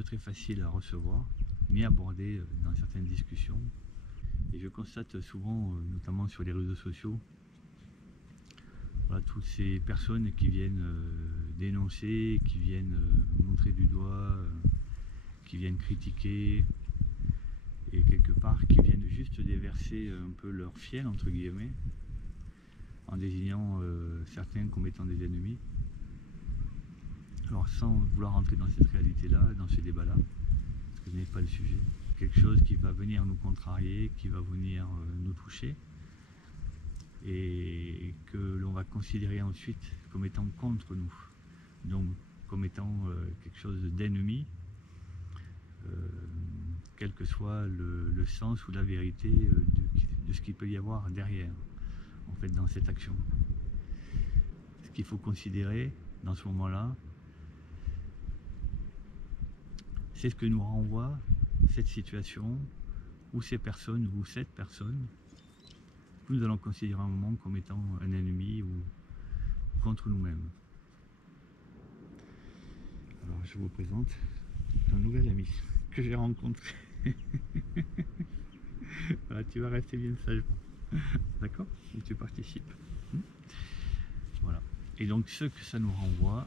de très facile à recevoir, ni aborder dans certaines discussions. Et je constate souvent, notamment sur les réseaux sociaux, voilà, toutes ces personnes qui viennent dénoncer, qui viennent montrer du doigt, qui viennent critiquer, et quelque part qui viennent juste déverser un peu leur fiel, entre guillemets, en désignant certains comme étant des ennemis. Alors sans vouloir rentrer dans cette réalité-là, dans ce débat-là, parce que ce n'est pas le sujet, quelque chose qui va venir nous contrarier, qui va venir nous toucher, et que l'on va considérer ensuite comme étant contre nous, donc comme étant quelque chose d'ennemi, quel que soit le sens ou la vérité de ce qu'il peut y avoir derrière, en fait, dans cette action. Ce qu'il faut considérer dans ce moment-là, c'est ce que nous renvoie cette situation, ou ces personnes, ou cette personne, que nous allons considérer un moment comme étant un ennemi ou contre nous-mêmes. Alors je vous présente un nouvel ami que j'ai rencontré. Voilà, tu vas rester bien sagement, d'accord? Et tu participes. Voilà. Et donc ce que ça nous renvoie,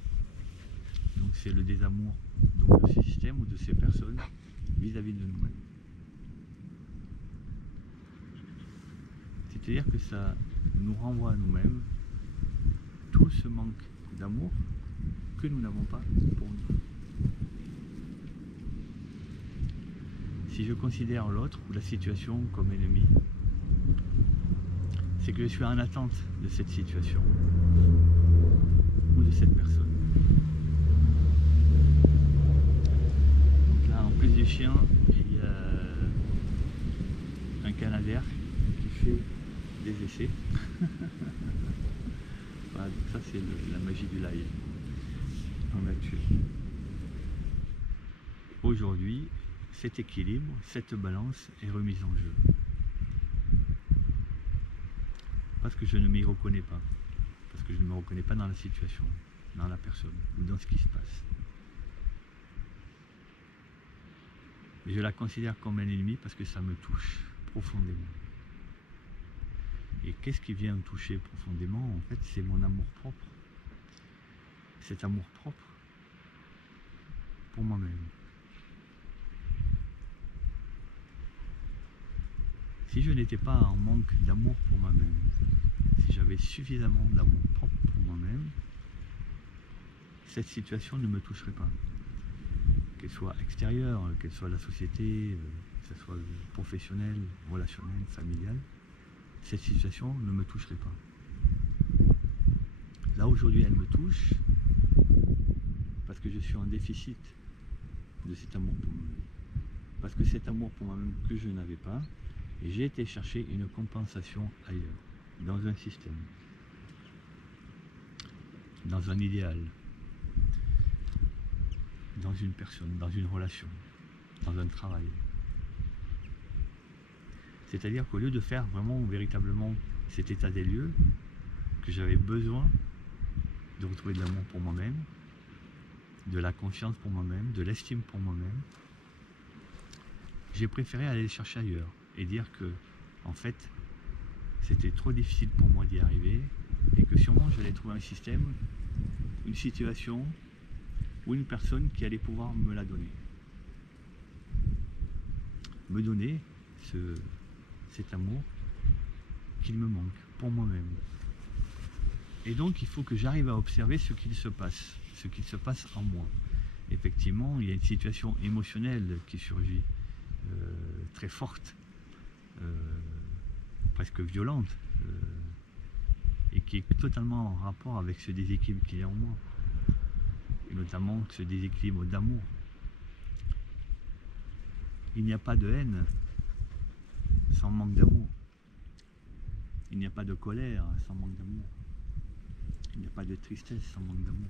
donc c'est le désamour donc, de ce système ou de ces personnes vis-à-vis de nous-mêmes. C'est-à-dire que ça nous renvoie à nous-mêmes tout ce manque d'amour que nous n'avons pas pour nous. Si je considère l'autre ou la situation comme ennemi, c'est que je suis en attente de cette situation ou de cette personne. Donc là, en plus du chien, il y a un canadair qui fait des essais. Voilà, donc ça c'est la magie du live en nature. Aujourd'hui, cet équilibre, cette balance est remise en jeu. Parce que je ne m'y reconnais pas. Parce que je ne me reconnais pas dans la situation, dans la personne ou dans ce qui se passe. Mais je la considère comme un ennemi parce que ça me touche profondément. Et qu'est-ce qui vient me toucher profondément? En fait, c'est mon amour propre. Cet amour propre pour moi-même. Si je n'étais pas en manque d'amour pour moi-même, si j'avais suffisamment d'amour propre pour moi-même, cette situation ne me toucherait pas. Qu'elle soit extérieure, qu'elle soit la société, que ce soit professionnelle, relationnelle, familiale, cette situation ne me toucherait pas. Là aujourd'hui elle me touche parce que je suis en déficit de cet amour pour moi-même. Parce que cet amour pour moi-même que je n'avais pas, et j'ai été chercher une compensation ailleurs, dans un système, dans un idéal, dans une personne, dans une relation, dans un travail. C'est-à-dire qu'au lieu de faire vraiment, véritablement cet état des lieux, que j'avais besoin de retrouver de l'amour pour moi-même, de la confiance pour moi-même, de l'estime pour moi-même, j'ai préféré aller le chercher ailleurs et dire que, en fait, c'était trop difficile pour moi d'y arriver et que sûrement j'allais trouver un système, une situation ou une personne qui allait pouvoir me la donner. Me donner cet amour qu'il me manque pour moi-même. Et donc il faut que j'arrive à observer ce qu'il se passe en moi. Effectivement, il y a une situation émotionnelle qui surgit, très forte, presque violente, et qui est totalement en rapport avec ce déséquilibre qu'il y a en moi, et notamment ce déséquilibre d'amour. Il n'y a pas de haine sans manque d'amour. Il n'y a pas de colère sans manque d'amour. Il n'y a pas de tristesse sans manque d'amour.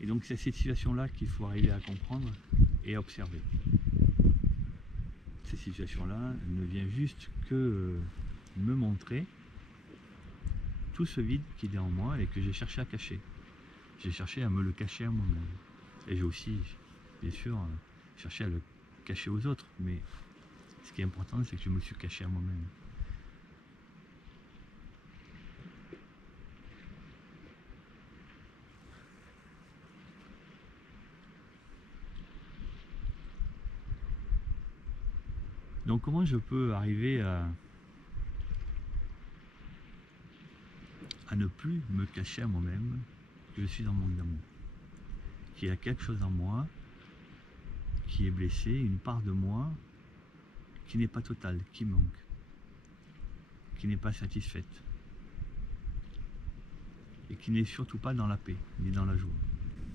Et donc c'est cette situation-là qu'il faut arriver à comprendre et à observer. Cette situation-là ne vient juste que me montrer tout ce vide qu'il y a en moi et que j'ai cherché à cacher. J'ai cherché à me le cacher à moi-même. Et j'ai aussi, bien sûr, cherché à le cacher aux autres, mais ce qui est important, c'est que je me suis caché à moi-même. Donc comment je peux arriver à ne plus me cacher à moi-même que je suis en manque d'amour, qu'il y a quelque chose en moi qui est blessé, une part de moi qui n'est pas totale, qui manque, qui n'est pas satisfaite et qui n'est surtout pas dans la paix ni dans la joie.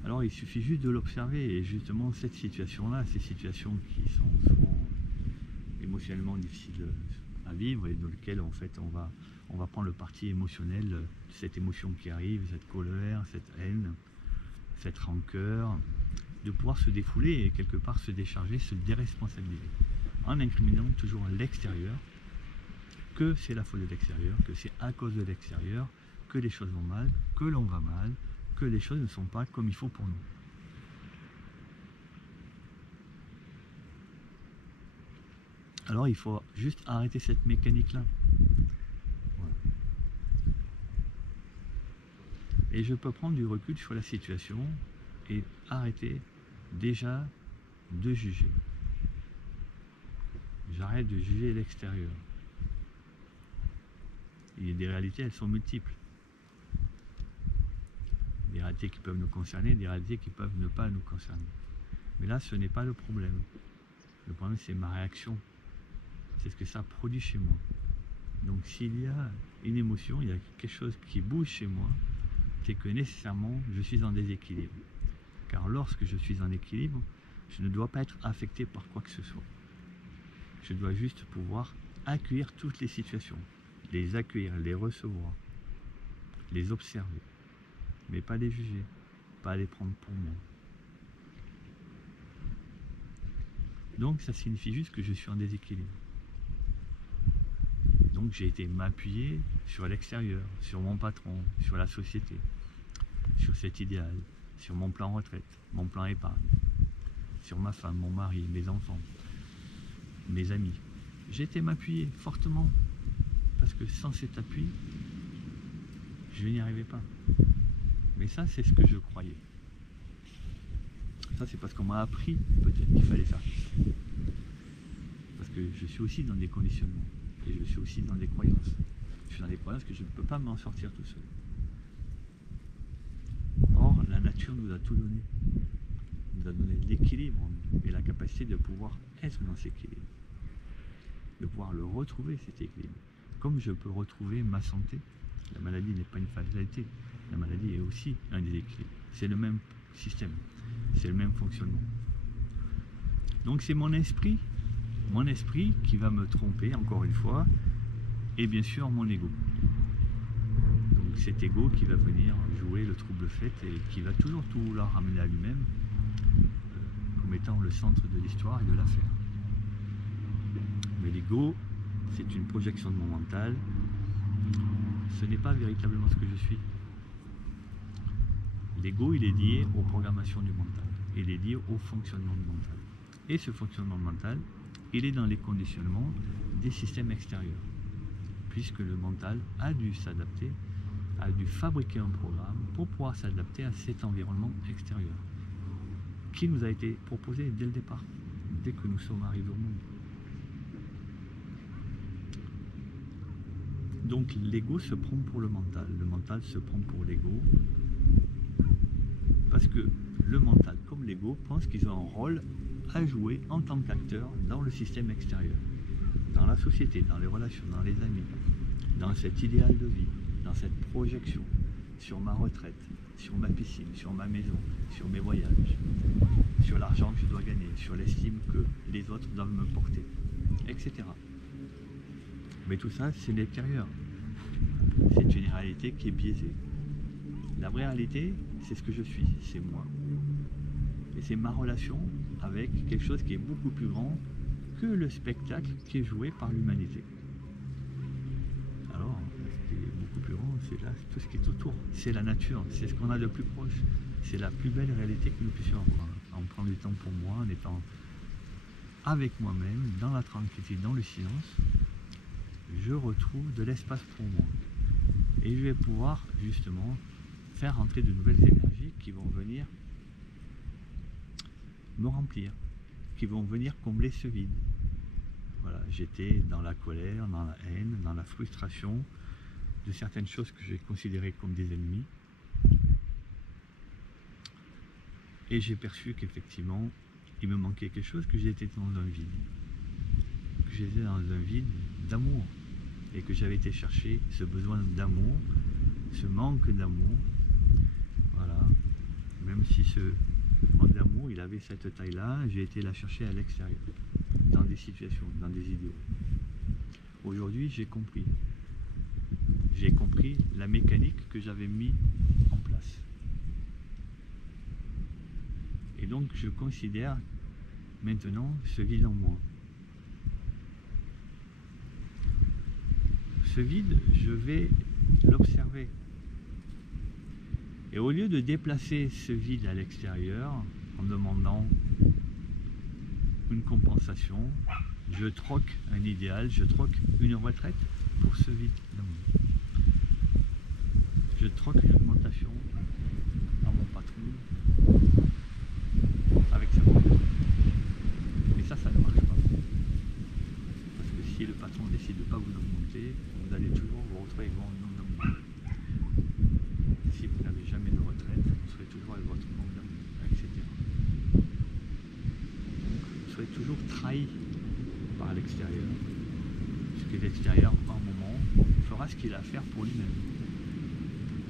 Alors il suffit juste de l'observer, et justement cette situation-là, ces situations qui sont souvent émotionnellement difficiles à vivre et dans lesquelles en fait on va prendre le parti émotionnel de cette émotion qui arrive, cette colère, cette haine, cette rancœur, de pouvoir se défouler et quelque part se décharger, se déresponsabiliser, en incriminant toujours l'extérieur, que c'est la faute de l'extérieur, que c'est à cause de l'extérieur, que les choses vont mal, que l'on va mal, que les choses ne sont pas comme il faut pour nous. Alors il faut juste arrêter cette mécanique-là. Voilà. Et je peux prendre du recul sur la situation et arrêter déjà de juger. J'arrête de juger l'extérieur. Et des réalités, elles sont multiples. Des réalités qui peuvent nous concerner, des réalités qui peuvent ne pas nous concerner. Mais là, ce n'est pas le problème. Le problème, c'est ma réaction. C'est ce que ça produit chez moi. Donc s'il y a une émotion, il y a quelque chose qui bouge chez moi, c'est que nécessairement, je suis en déséquilibre. Car lorsque je suis en équilibre, je ne dois pas être affecté par quoi que ce soit. Je dois juste pouvoir accueillir toutes les situations, les accueillir, les recevoir, les observer, mais pas les juger, pas les prendre pour moi. Donc ça signifie juste que je suis en déséquilibre. Donc j'ai été m'appuyer sur l'extérieur, sur mon patron, sur la société, sur cet idéal, sur mon plan retraite, mon plan épargne, sur ma femme, mon mari, mes enfants, mes amis. J'ai été m'appuyer fortement, parce que sans cet appui, je n'y arrivais pas. Mais ça, c'est ce que je croyais. Ça, c'est parce qu'on m'a appris peut-être qu'il fallait faire ça. Parce que je suis aussi dans des conditionnements. Et je suis aussi dans des croyances. Je suis dans des croyances que je ne peux pas m'en sortir tout seul. Or, la nature nous a tout donné. Elle nous a donné l'équilibre en nous et la capacité de pouvoir être dans cet équilibre. De pouvoir le retrouver, cet équilibre. Comme je peux retrouver ma santé, la maladie n'est pas une fatalité. La maladie est aussi un déséquilibre. C'est le même système. C'est le même fonctionnement. Donc c'est mon esprit qui va me tromper, encore une fois, et bien sûr mon ego. Donc cet ego qui va venir jouer le trouble fait et qui va toujours tout vouloir ramener à lui-même comme étant le centre de l'histoire et de l'affaire. Mais l'ego, c'est une projection de mon mental. Ce n'est pas véritablement ce que je suis. L'ego, il est lié aux programmations du mental. Il est lié au fonctionnement du mental. Et ce fonctionnement mental, il est dans les conditionnements des systèmes extérieurs. Puisque le mental a dû s'adapter, a dû fabriquer un programme pour pouvoir s'adapter à cet environnement extérieur. Qui nous a été proposé dès le départ, dès que nous sommes arrivés au monde. Donc l'ego se prend pour le mental se prend pour l'ego, parce que le mental comme l'ego pensent qu'ils ont un rôle à jouer en tant qu'acteur dans le système extérieur, dans la société, dans les relations, dans les amis, dans cet idéal de vie, dans cette projection sur ma retraite, sur ma piscine, sur ma maison, sur mes voyages, sur l'argent que je dois gagner, sur l'estime que les autres doivent me porter, etc. Mais tout ça, c'est l'extérieur. C'est une réalité qui est biaisée. La vraie réalité, c'est ce que je suis, c'est moi. Et c'est ma relation avec quelque chose qui est beaucoup plus grand que le spectacle qui est joué par l'humanité. Alors, ce qui est beaucoup plus grand, c'est là tout ce qui est autour. C'est la nature, c'est ce qu'on a de plus proche. C'est la plus belle réalité que nous puissions avoir. En prenant du temps pour moi, en étant avec moi-même, dans la tranquillité, dans le silence, je retrouve de l'espace pour moi. Et je vais pouvoir justement faire rentrer de nouvelles énergies qui vont venir me remplir, qui vont venir combler ce vide. Voilà, j'étais dans la colère, dans la haine, dans la frustration de certaines choses que j'ai considérées comme des ennemis. Et j'ai perçu qu'effectivement, il me manquait quelque chose, que j'étais dans un vide. Que j'étais dans un vide d'amour. Et que j'avais été chercher ce besoin d'amour, ce manque d'amour. Voilà. Même si ce manque d'amour, il avait cette taille-là, j'ai été la chercher à l'extérieur. Dans des situations, dans des idéaux. Aujourd'hui, j'ai compris. J'ai compris la mécanique que j'avais mis en place. Et donc, je considère maintenant ce vide en moi. Ce vide, je vais l'observer. Et au lieu de déplacer ce vide à l'extérieur, en demandant une compensation, je troque un idéal, je troque une retraite pour ce vide d'amour. Je troque une augmentation à mon patron avec ce manque. Mais ça ne marche pas. Parce que si le patron décide de ne pas vous augmenter, vous allez toujours vous retrouver avec votre manque d'amour. Si vous n'avez jamais de retraite, vous serez toujours avec votre manque d'amour, etc. Donc vous serez toujours trahi par l'extérieur. Puisque l'extérieur, par moment, fera ce qu'il a à faire pour lui-même.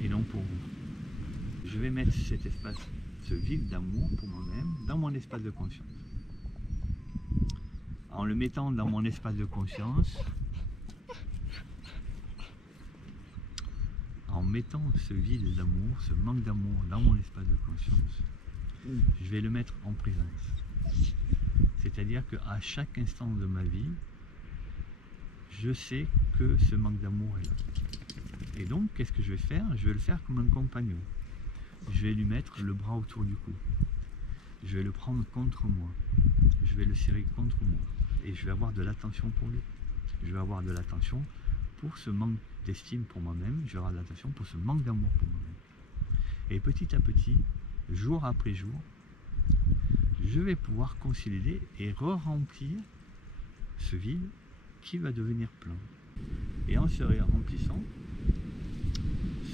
Et non pour vous. Je vais mettre cet espace, ce vide d'amour pour moi-même, dans mon espace de conscience. En le mettant dans mon espace de conscience, en mettant ce vide d'amour, ce manque d'amour dans mon espace de conscience, je vais le mettre en présence. C'est-à-dire qu'à chaque instant de ma vie, je sais que ce manque d'amour est là. Et donc, qu'est-ce que je vais faire? Je vais le faire comme un compagnon. Je vais lui mettre le bras autour du cou. Je vais le prendre contre moi. Je vais le serrer contre moi. Et je vais avoir de l'attention pour lui. Je vais avoir de l'attention pour ce manque d'estime pour moi-même. Je vais avoir de l'attention pour ce manque d'amour pour moi-même. Et petit à petit, jour après jour, je vais pouvoir consolider et re-remplir ce vide qui va devenir plein. Et en se remplissant,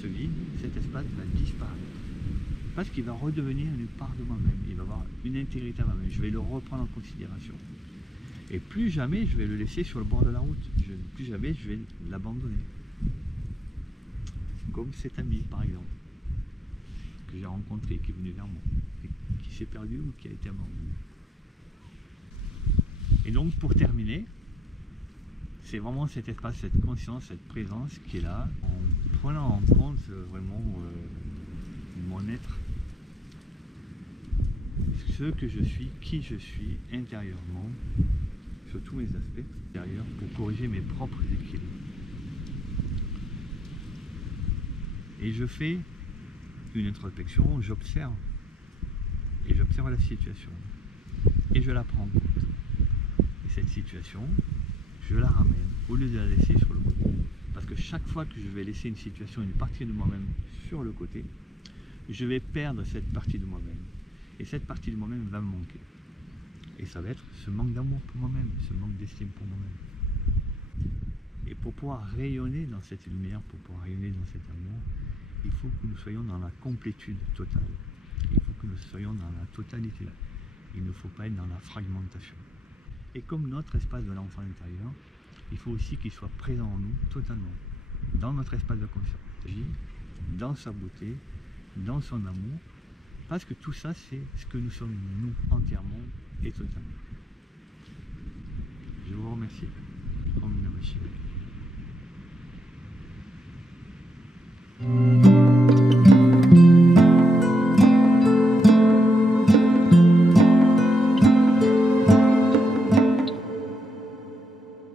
ce vide, cet espace va disparaître. Parce qu'il va redevenir une part de moi-même. Il va avoir une intégrité à moi-même. Je vais le reprendre en considération. Et plus jamais je vais le laisser sur le bord de la route. Plus jamais je vais l'abandonner. Comme cet ami, par exemple, que j'ai rencontré, qui est venu vers moi, et qui s'est perdu ou qui a été abandonné. Et donc, pour terminer, c'est vraiment cet espace, cette conscience, cette présence qui est là, en prenant en compte vraiment mon être, ce que je suis, qui je suis intérieurement, sur tous mes aspects intérieurs, pour corriger mes propres équilibres. Et je fais une introspection, j'observe, et j'observe la situation, et je la prends en compte. Et cette situation, je la ramène, au lieu de la laisser sur le côté. Parce que chaque fois que je vais laisser une situation, une partie de moi-même sur le côté, je vais perdre cette partie de moi-même. Et cette partie de moi-même va me manquer. Et ça va être ce manque d'amour pour moi-même, ce manque d'estime pour moi-même. Et pour pouvoir rayonner dans cette lumière, pour pouvoir rayonner dans cet amour, il faut que nous soyons dans la complétude totale. Il faut que nous soyons dans la totalité. Il ne faut pas être dans la fragmentation. Et comme notre espace de l'enfant intérieur, il faut aussi qu'il soit présent en nous totalement, dans notre espace de conscience, dans sa beauté, dans son amour, parce que tout ça, c'est ce que nous sommes, nous, entièrement et totalement. Je vous remercie. Om Namah Shivaya.